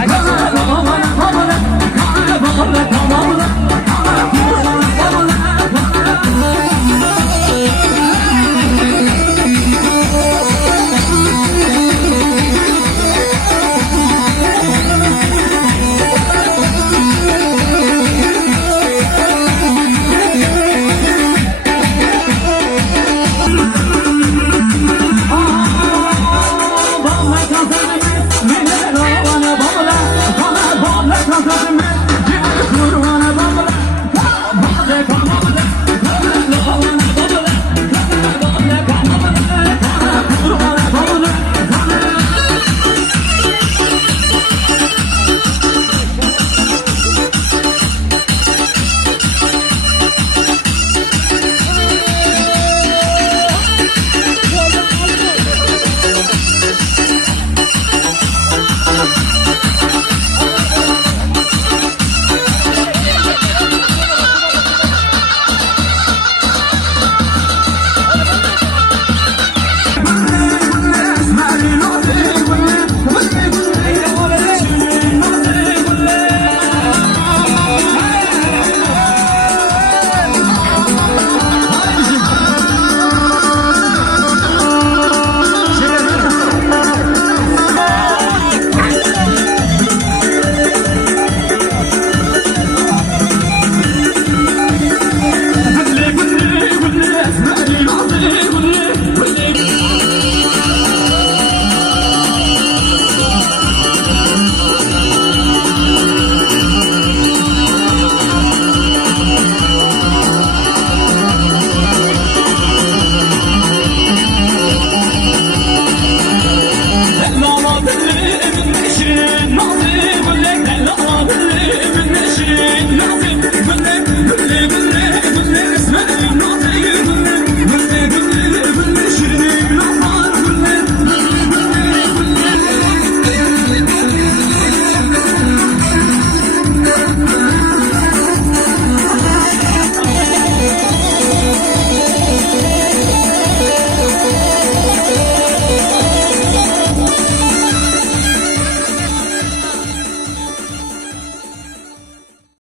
I